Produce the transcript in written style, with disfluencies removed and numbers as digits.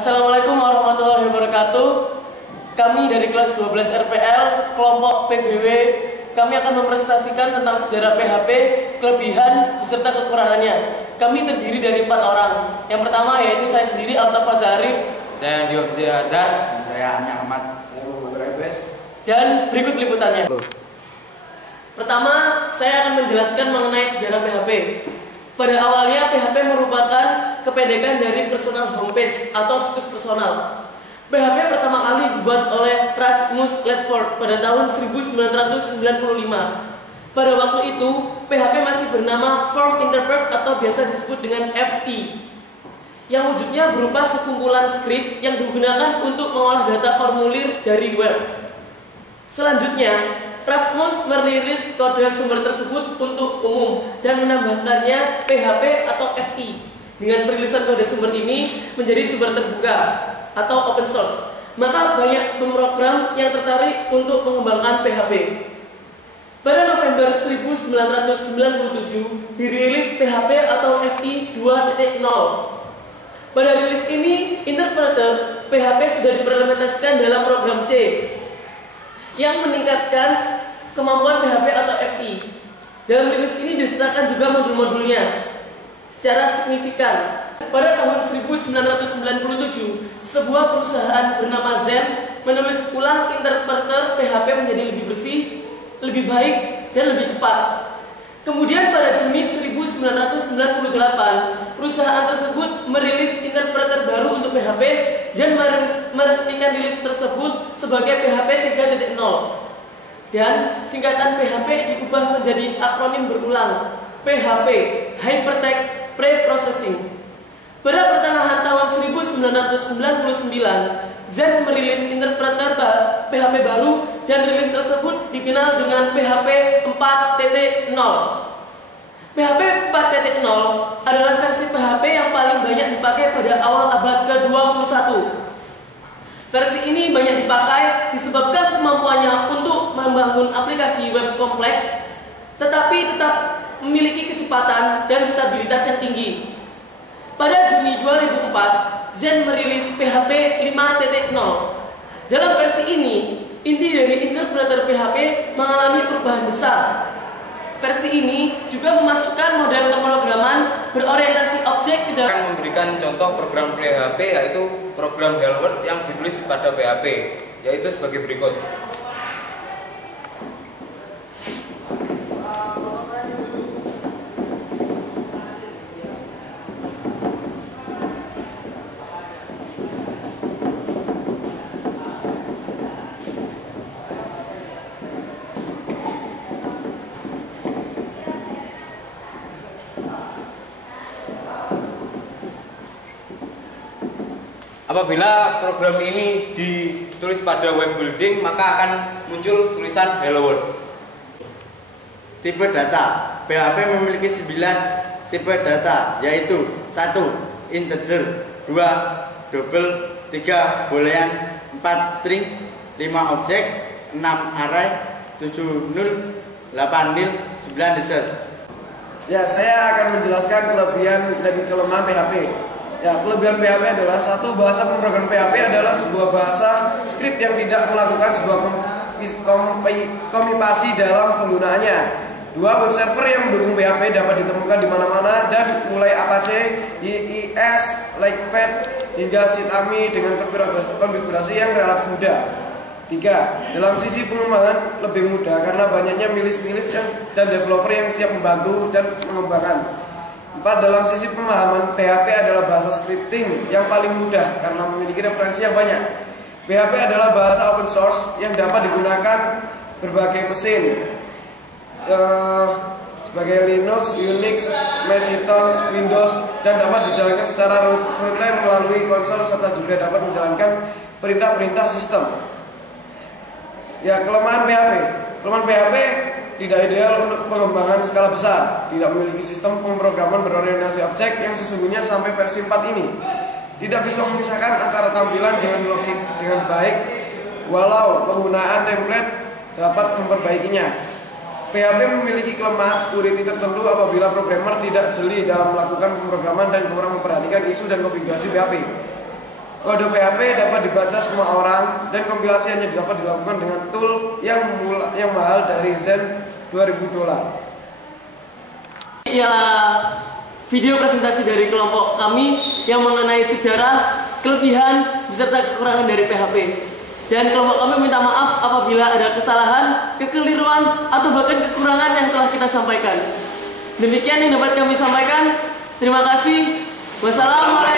Assalamualaikum warahmatullahi wabarakatuh. Kami dari kelas 12 RPL, kelompok PBW, kami akan mempresentasikan tentang sejarah PHP, kelebihan beserta kekurangannya. Kami terdiri dari 4 orang. Yang pertama yaitu saya sendiri, Altaf Zarif. Saya Diofzi Azhar. Dan saya Anya Ahmad. Saya Muhammad Rebes. Dan berikut liputannya. Pertama, saya akan menjelaskan mengenai sejarah PHP. Pada awalnya PHP merupakan kependekan dari personal homepage atau situs personal. PHP pertama kali dibuat oleh Rasmus Ledford pada tahun 1995. Pada waktu itu, PHP masih bernama Form Interpret atau biasa disebut dengan FT, yang wujudnya berupa sekumpulan skrip yang digunakan untuk mengolah data formulir dari web. Selanjutnya, Rasmus merilis kode sumber tersebut untuk umum dan menambahkannya PHP atau FT. Dengan perilisan kode sumber ini menjadi sumber terbuka atau open source, maka banyak pemrogram yang tertarik untuk mengembangkan PHP. Pada November 1997 dirilis PHP atau FT 2.0. Pada rilis ini, interpreter PHP sudah diimplementasikan dalam program C yang meningkatkan kemampuan PHP atau FT. Dalam rilis ini disertakan juga modul-modulnya secara signifikan. Pada tahun 1997, sebuah perusahaan bernama Zen menulis ulang interpreter PHP menjadi lebih bersih, lebih baik, dan lebih cepat. Kemudian pada Juni 1998, perusahaan tersebut merilis interpreter baru untuk PHP dan meresmikan rilis tersebut sebagai PHP 3.0. Dan singkatan PHP diubah menjadi akronim berulang, PHP, Hypertext Preprocessing. Pada pertengahan tahun 1999, Zen merilis interpreter PHP baru dan rilis tersebut dikenal dengan PHP 4.0. PHP 4.0 adalah versi PHP yang paling banyak dipakai pada awal abad ke-21. Versi ini banyak dipakai disebabkan kemampuannya untuk membangun aplikasi web kompleks, tetapi tetap memiliki kecepatan dan stabilitas yang tinggi. Pada Juni 2004, Zen merilis PHP 5.0. Dalam versi ini, inti dari interpreter PHP mengalami perubahan besar. Versi ini juga memasukkan model pemrograman berorientasi objek ke dalam. Akan memberikan contoh program PHP, yaitu program Hello World yang ditulis pada PHP, yaitu sebagai berikut. Apabila program ini ditulis pada web building, maka akan muncul tulisan Hello World. Tipe data. PHP memiliki 9 tipe data, yaitu 1. Integer, 2. Double, 3. Boolean, 4. String, 5. Objek, 6. Array, 7. Null, 8. Nil, 9. Desert. Ya, saya akan menjelaskan kelebihan dan kelemahan PHP. Ya, kelebihan PHP adalah 1. Bahasa pemrograman PHP adalah sebuah bahasa skrip yang tidak melakukan sebuah komipasi dalam penggunaannya. 2. Web server yang mendukung PHP dapat ditemukan di mana-mana dan mulai Apache, IIS, Lightpad hingga Sitami dengan konfigurasi yang relatif mudah. 3. Dalam sisi pengembangan lebih mudah karena banyaknya milis-milis dan developer yang siap membantu dan mengembangkan. 4. Dalam sisi pemahaman, PHP adalah bahasa scripting yang paling mudah karena memiliki referensi yang banyak. PHP adalah bahasa open source yang dapat digunakan berbagai mesin sebagai Linux, Unix, Macintosh, Windows, dan dapat dijalankan secara real-time melalui konsol serta juga dapat menjalankan perintah-perintah sistem. Ya, kelemahan PHP. Kelemahan PHP tidak ideal untuk pengembangan skala besar, tidak memiliki sistem pemrograman berorientasi objek yang sesungguhnya sampai versi 4 ini. Tidak bisa memisahkan antara tampilan dengan logik dengan baik, walau penggunaan template dapat memperbaikinya. PHP memiliki kelemahan security tertentu apabila programmer tidak jeli dalam melakukan pemrograman dan kurang memperhatikan isu dan konfigurasi PHP. Kode PHP dapat dibaca semua orang dan kompilasi hanya dapat dilakukan dengan tool yang mahal dari Zen $2000. Ialah video presentasi dari kelompok kami yang mengenai sejarah, kelebihan, beserta kekurangan dari PHP. Dan kelompok kami minta maaf apabila ada kesalahan, kekeliruan, atau bahkan kekurangan yang telah kita sampaikan. Demikian yang dapat kami sampaikan. Terima kasih. Wassalamualaikum.